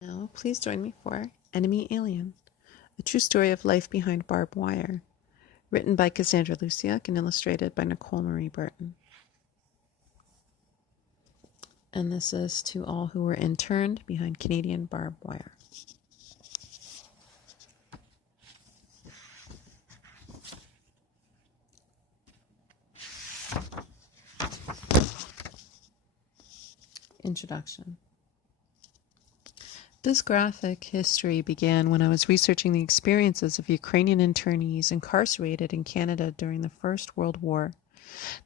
Now, please join me for Enemy Alien, a true story of life behind barbed wire, written by Cassandra Luciak and illustrated by Nicole Marie Burton. And this is to all who were interned behind Canadian barbed wire. Introduction. This graphic history began when I was researching the experiences of Ukrainian internees incarcerated in Canada during the First World War.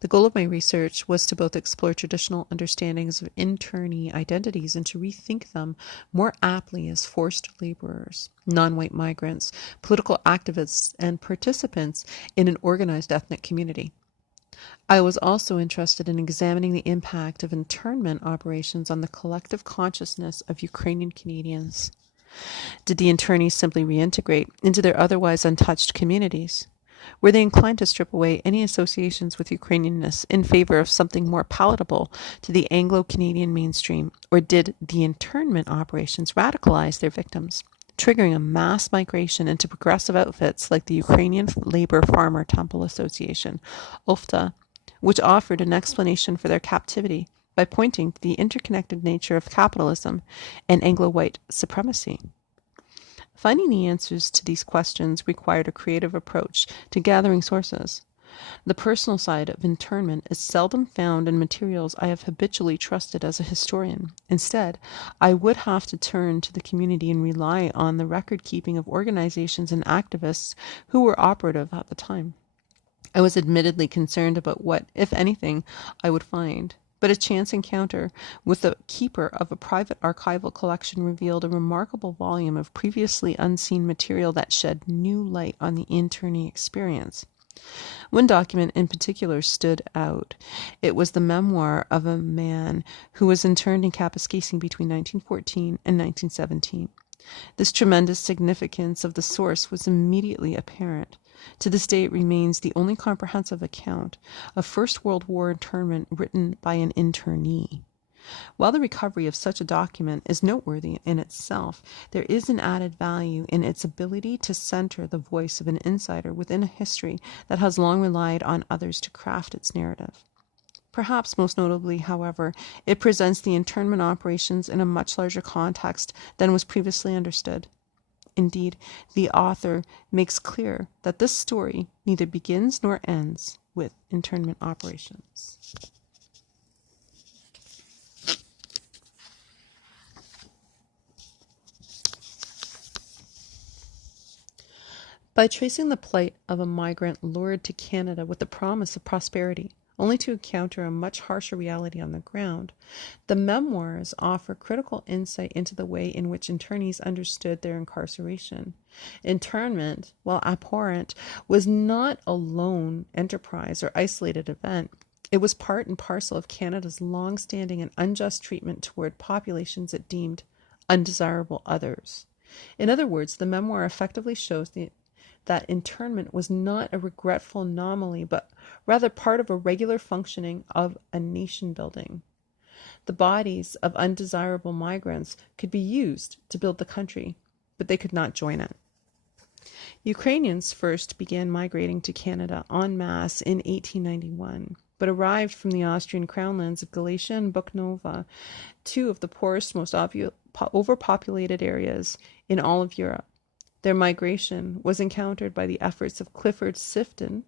The goal of my research was to both explore traditional understandings of internee identities and to rethink them more aptly as forced laborers, non-white migrants, political activists, and participants in an organized ethnic community. I was also interested in examining the impact of internment operations on the collective consciousness of Ukrainian Canadians. Did the internees simply reintegrate into their otherwise untouched communities? Were they inclined to strip away any associations with Ukrainianness in favor of something more palatable to the Anglo-Canadian mainstream, or did the internment operations radicalize their victims, triggering a mass migration into progressive outfits like the Ukrainian Labor Farmer Temple Association, UFTA, which offered an explanation for their captivity by pointing to the interconnected nature of capitalism and Anglo-white supremacy? Finding the answers to these questions required a creative approach to gathering sources. The personal side of internment is seldom found in materials I have habitually trusted as a historian. Instead, I would have to turn to the community and rely on the record-keeping of organizations and activists who were operative at the time. I was admittedly concerned about what, if anything, I would find. But a chance encounter with the keeper of a private archival collection revealed a remarkable volume of previously unseen material that shed new light on the internee experience. One document in particular stood out. It was the memoir of a man who was interned in Kapuskasing between 1914 and 1917. This tremendous significance of the source was immediately apparent. To this day it remains the only comprehensive account of First World War internment written by an internee. While the recovery of such a document is noteworthy in itself, there is an added value in its ability to center the voice of an insider within a history that has long relied on others to craft its narrative. Perhaps most notably, however, it presents the internment operations in a much larger context than was previously understood. Indeed, the author makes clear that this story neither begins nor ends with internment operations. By tracing the plight of a migrant lured to Canada with the promise of prosperity, only to encounter a much harsher reality on the ground, the memoirs offer critical insight into the way in which internees understood their incarceration. Internment, while abhorrent, was not a lone enterprise or isolated event. It was part and parcel of Canada's long-standing and unjust treatment toward populations it deemed undesirable others. In other words, the memoir effectively shows that internment was not a regretful anomaly, but rather part of a regular functioning of a nation building. The bodies of undesirable migrants could be used to build the country, but they could not join it. Ukrainians first began migrating to Canada en masse in 1891, but arrived from the Austrian crown lands of Galicia and Buknova, two of the poorest, most overpopulated areas in all of Europe. Their migration was encountered by the efforts of Clifford Sifton,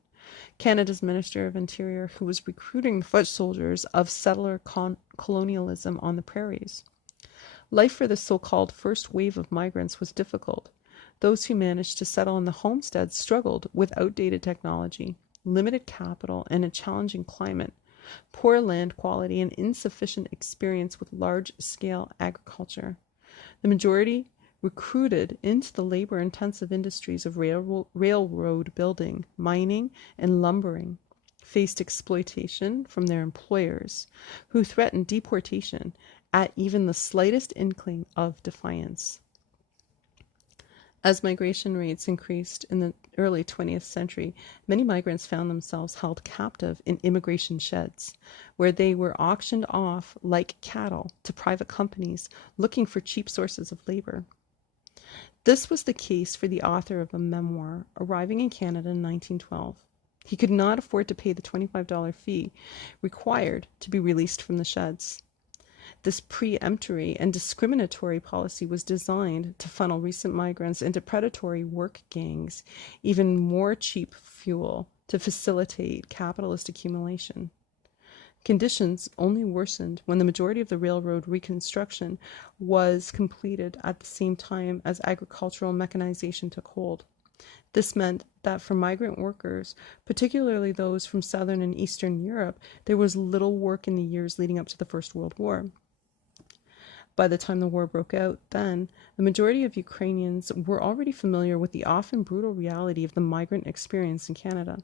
Canada's Minister of Interior, who was recruiting foot soldiers of settler colonialism on the prairies. Life for the so-called first wave of migrants was difficult. Those who managed to settle in the homesteads struggled with outdated technology, limited capital, and a challenging climate, poor land quality, and insufficient experience with large-scale agriculture. The majority recruited into the labor-intensive industries of railroad building, mining, and lumbering, faced exploitation from their employers, who threatened deportation at even the slightest inkling of defiance. As migration rates increased in the early 20th century, many migrants found themselves held captive in immigration sheds, where they were auctioned off like cattle to private companies looking for cheap sources of labor. This was the case for the author of a memoir arriving in Canada in 1912. He could not afford to pay the $25 fee required to be released from the sheds. This preemptory and discriminatory policy was designed to funnel recent migrants into predatory work gangs, even more cheap fuel to facilitate capitalist accumulation. Conditions only worsened when the majority of the railroad reconstruction was completed at the same time as agricultural mechanization took hold. This meant that for migrant workers, particularly those from Southern and Eastern Europe, there was little work in the years leading up to the First World War. By the time the war broke out, then, the majority of Ukrainians were already familiar with the often brutal reality of the migrant experience in Canada.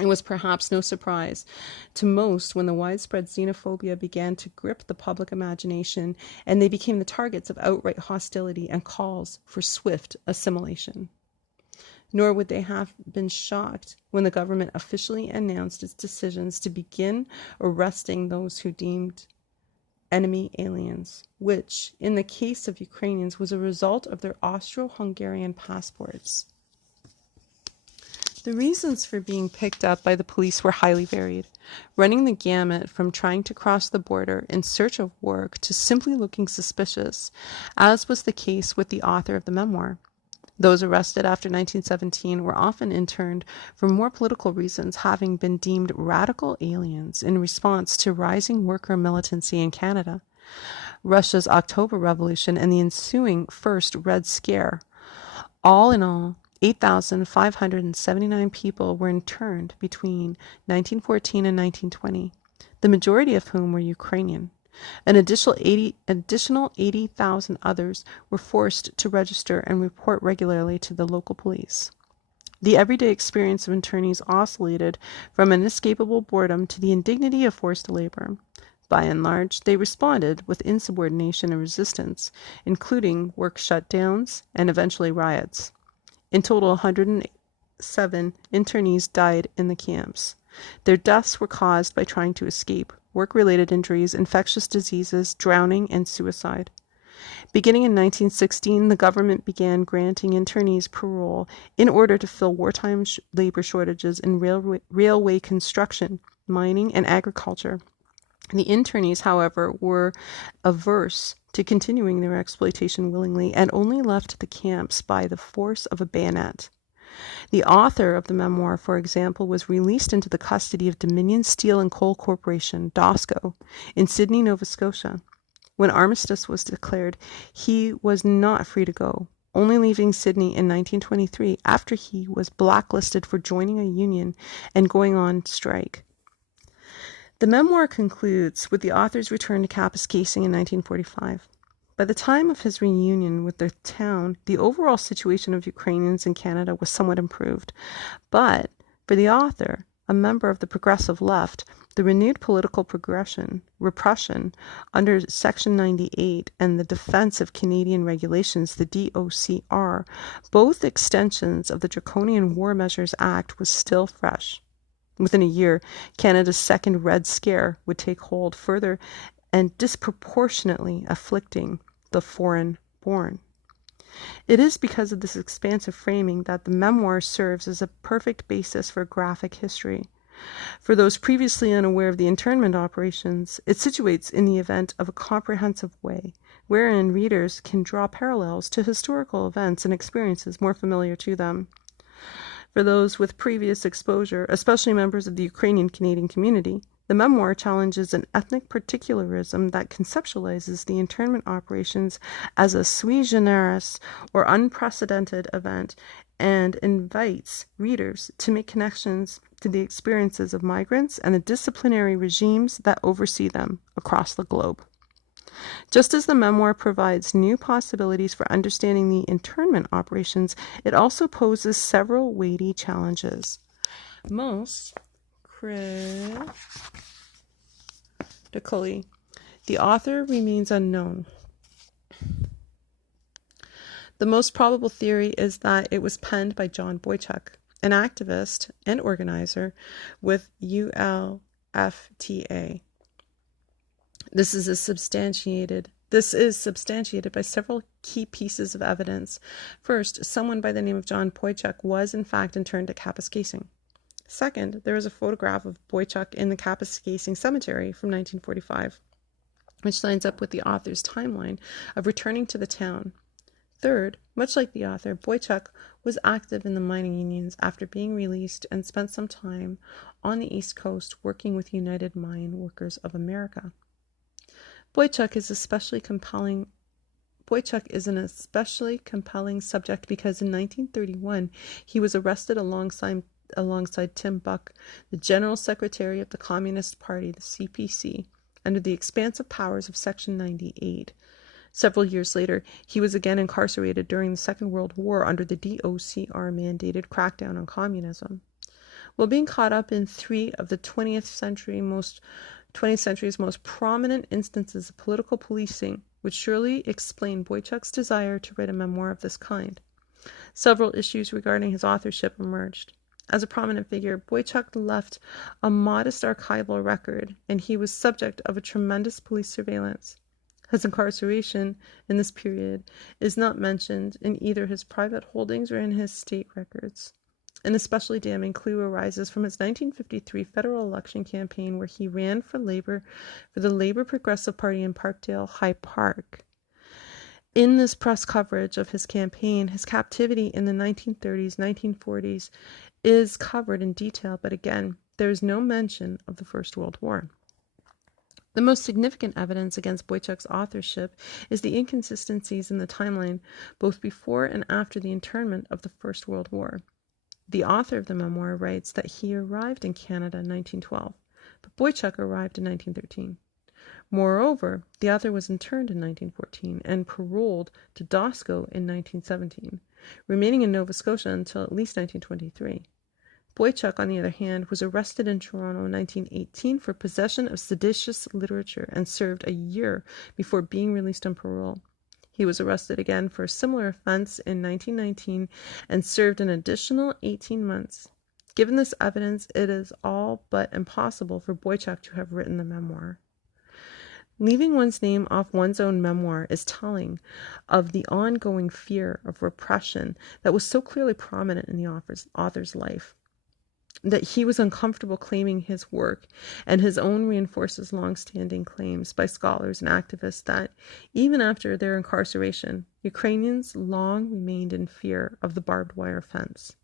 It was perhaps no surprise to most when the widespread xenophobia began to grip the public imagination and they became the targets of outright hostility and calls for swift assimilation. Nor would they have been shocked when the government officially announced its decisions to begin arresting those who deemed enemy aliens, which, in the case of Ukrainians, was a result of their Austro-Hungarian passports. The reasons for being picked up by the police were highly varied, running the gamut from trying to cross the border in search of work to simply looking suspicious, as was the case with the author of the memoir. Those arrested after 1917 were often interned for more political reasons, having been deemed radical aliens in response to rising worker militancy in Canada, Russia's October Revolution, and the ensuing First Red Scare. All in all, 8,579 people were interned between 1914 and 1920, the majority of whom were Ukrainian. An additional 80,000 others were forced to register and report regularly to the local police. The everyday experience of internees oscillated from inescapable boredom to the indignity of forced labor. By and large, they responded with insubordination and resistance, including work shutdowns and eventually riots. In total, 107 internees died in the camps. Their deaths were caused by trying to escape, work-related injuries, infectious diseases, drowning, and suicide. Beginning in 1916, the government began granting internees parole in order to fill wartime labor shortages in railway construction, mining, and agriculture. The internees, however, were averse to continuing their exploitation willingly and only left the camps by the force of a bayonet. The author of the memoir, for example, was released into the custody of Dominion Steel and Coal Corporation, DOSCO, in Sydney, Nova Scotia. When armistice was declared, he was not free to go, only leaving Sydney in 1923 after he was blacklisted for joining a union and going on strike. The memoir concludes with the author's return to Kapuskasing in 1945. By the time of his reunion with the town, the overall situation of Ukrainians in Canada was somewhat improved. But for the author, a member of the progressive left, the renewed political repression under Section 98 and the Defense of Canadian Regulations, the DOCR, both extensions of the Draconian War Measures Act, was still fresh. Within a year, Canada's second Red Scare would take hold, further and disproportionately afflicting the foreign-born. It is because of this expansive framing that the memoir serves as a perfect basis for graphic history. For those previously unaware of the internment operations, it situates in the event of a comprehensive way, wherein readers can draw parallels to historical events and experiences more familiar to them. For those with previous exposure, especially members of the Ukrainian Canadian community, the memoir challenges an ethnic particularism that conceptualizes the internment operations as a sui generis or unprecedented event and invites readers to make connections to the experiences of migrants and the disciplinary regimes that oversee them across the globe. Just as the memoir provides new possibilities for understanding the internment operations, it also poses several weighty challenges. Most critically, the author remains unknown. The most probable theory is that it was penned by John Boychuk, an activist and organizer with ULFTA. This is substantiated by several key pieces of evidence. First, someone by the name of John Boychuk was in fact interned at Kapuskasing. Second, there is a photograph of Boychuk in the Kapuskasing Cemetery from 1945, which lines up with the author's timeline of returning to the town. Third, much like the author, Boychuk was active in the mining unions after being released and spent some time on the East Coast working with United Mine Workers of America. Boychuk is an especially compelling subject because in 1931 he was arrested alongside Tim Buck, the General Secretary of the Communist Party, the CPC, under the expansive powers of Section 98. Several years later, he was again incarcerated during the Second World War under the DOCR-mandated crackdown on communism. While being caught up in three of the 20th century's most prominent instances of political policing would surely explain Boychuk's desire to write a memoir of this kind. Several issues regarding his authorship emerged. As a prominent figure, Boychuk left a modest archival record, and he was subject of a tremendous police surveillance. His incarceration in this period is not mentioned in either his private holdings or in his state records. An especially damning clue arises from his 1953 federal election campaign where he ran for the Labor Progressive Party in Parkdale High Park. In this press coverage of his campaign, his captivity in the 1930s, 1940s is covered in detail, but again, there is no mention of the First World War. The most significant evidence against Boychuk's authorship is the inconsistencies in the timeline, both before and after the internment of the First World War. The author of the memoir writes that he arrived in Canada in 1912, but Boychuk arrived in 1913. Moreover, the author was interned in 1914 and paroled to Dosco in 1917, remaining in Nova Scotia until at least 1923. Boychuk, on the other hand, was arrested in Toronto in 1918 for possession of seditious literature and served a year before being released on parole. He was arrested again for a similar offense in 1919 and served an additional 18 months. Given this evidence, it is all but impossible for Boychuk to have written the memoir. Leaving one's name off one's own memoir is telling of the ongoing fear of repression that was so clearly prominent in the author's life. That he was uncomfortable claiming his work, and his own reinforces long-standing claims by scholars and activists that, even after their incarceration, Ukrainians long remained in fear of the barbed wire fence.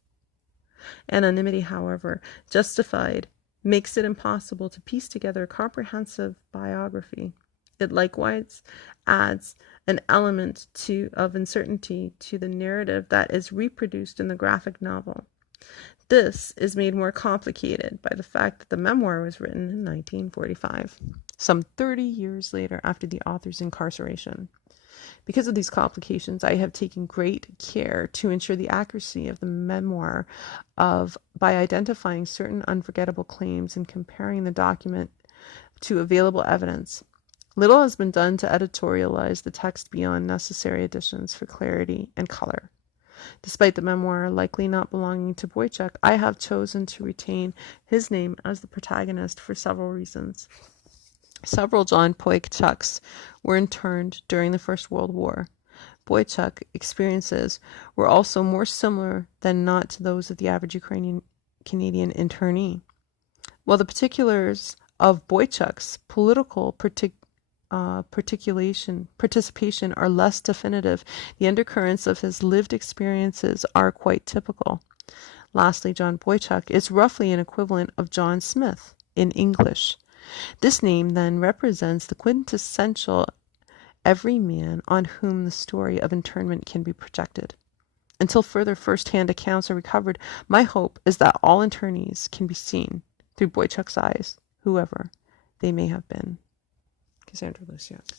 Anonymity, however, justified, makes it impossible to piece together a comprehensive biography. It likewise adds an element of uncertainty to the narrative that is reproduced in the graphic novel. This is made more complicated by the fact that the memoir was written in 1945, some 30 years later after the author's incarceration. Because of these complications, I have taken great care to ensure the accuracy of the memoir by identifying certain unforgettable claims and comparing the document to available evidence. Little has been done to editorialize the text beyond necessary additions for clarity and color. Despite the memoir likely not belonging to Boychuk, I have chosen to retain his name as the protagonist for several reasons. Several John Boychuks were interned during the First World War. Boychuk experiences were also more similar than not to those of the average Ukrainian-Canadian internee. While the particulars of Boychuk's political participation are less definitive, the undercurrents of his lived experiences are quite typical. Lastly, John Boychuk is roughly an equivalent of John Smith in English. This name then represents the quintessential everyman on whom the story of internment can be projected. Until further first-hand accounts are recovered, my hope is that all internees can be seen through Boychuk's eyes, whoever they may have been. Cassandra Luciak.